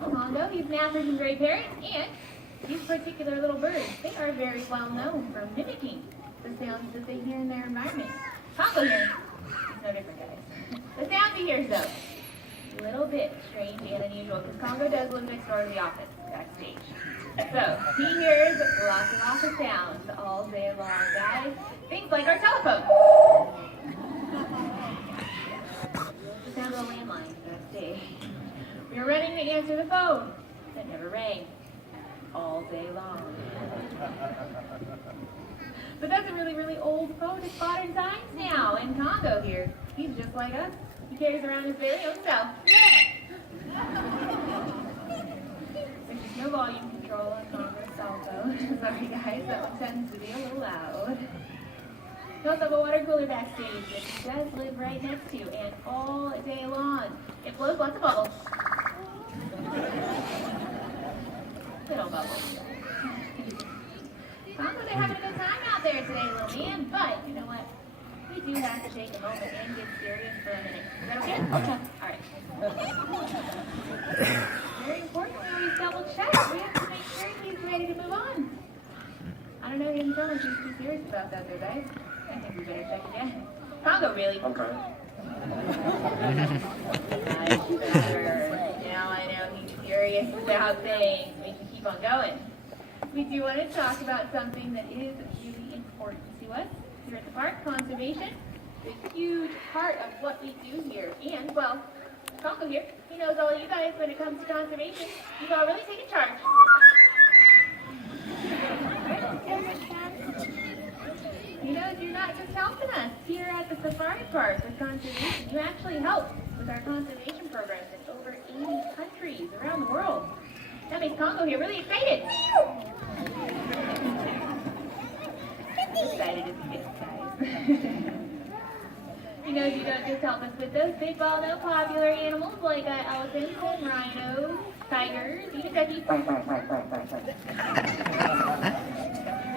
Congo, he's an African gray parrot, and these particular little birds, they are very well known for mimicking the sounds that they hear in their environment. Congo here, he's no different, guys. The sounds he hears, though, a little bit strange and unusual, because Congo does live next door to the office, backstage. So, he hears lots and lots of sounds all day long, guys. Things like our telephone. The sound of a landline backstage. We were running to answer the phone that never rang all day long. But that's a really, really old phone. It's modern times now. And Congo here, he's just like us. He carries around his very own self. There's no volume control on Congo's cell phone. Sorry guys, that one tends to be a little loud. He also have a water cooler backstage that he does live right next to, and all day long. It blows lots of bubbles. Little bubbles. Congo, they're having a good time out there today, little man, but you know what? We do have to take a moment and get serious for a minute. Is that okay? Okay. Alright. Very important, we always double check. We have to make sure he's ready to move on. I don't know, he doesn't sound like he's too serious about that though, guys. I think we better check again. Congo, really? Okay. Much better. Now I know he's serious about things. We can keep on going. We do want to talk about something that is really important to us here at the park. Conservation is a huge part of what we do here. And, well, Congo here, he knows all you guys when it comes to conservation. You've all really taken charge. He knows you're not just helping us here at the safari park with conservation. You actually help with our conservation programs in over 80 countries around the world. That makes Congo here really excited. Excited is good, guys. He knows you don't just help us with those big, well-known popular animals like elephants and rhinos, tigers, even duckies. They're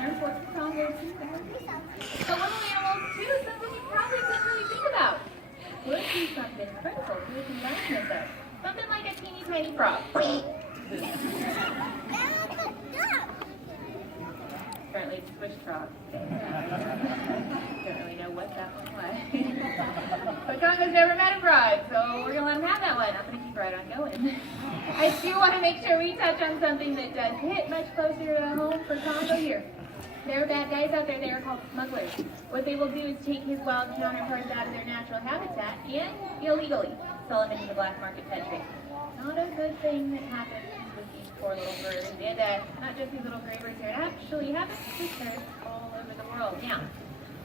important to Congo too, guys. But little animals too, something you probably didn't really think about. Would be something critical to its environment though. Something like a teeny tiny frog. Apparently it's a squish frog. Don't really know what that one was. But Congo's never met a frog, so we're going to let him have that one. I'm going to keep right on going. I do want to make sure we touch on something that does hit much closer to home for Congo here. There are bad guys out there, they are called smugglers. What they will do is take his wild counterparts out of their natural habitat and illegally sell them into the black market pet trade. Not a good thing that happens with these poor little birds, and not just these little gray birds here, it actually happens with birds all over the world. Now,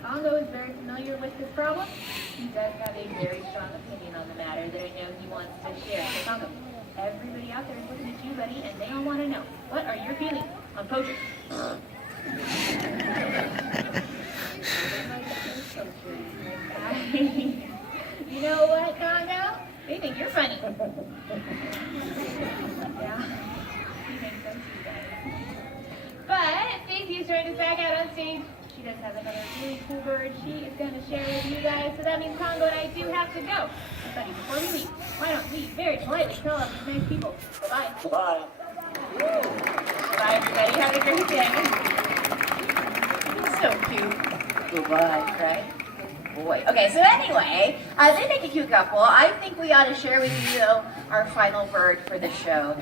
Congo is very familiar with this problem. He does have a very strong opinion on the matter that I know he wants to share. So Congo, everybody out there is looking at you, buddy, and they all want to know, what are your feelings on poachers? You know what, Congo? They think you're funny. Yeah, he thinks so too, guys. But Stacey's trying to back out on stage. She does have another really cool bird she is going to share with you guys. So that means Congo and I do have to go. But buddy, before we leave, why don't we very politely tell us nice people bye-bye. Bye. Bye, everybody. Have a great day. So cute. Goodbye, right? Boy. Okay, so anyway, they make a cute couple. I think we ought to share with you, though, our final bird for the show.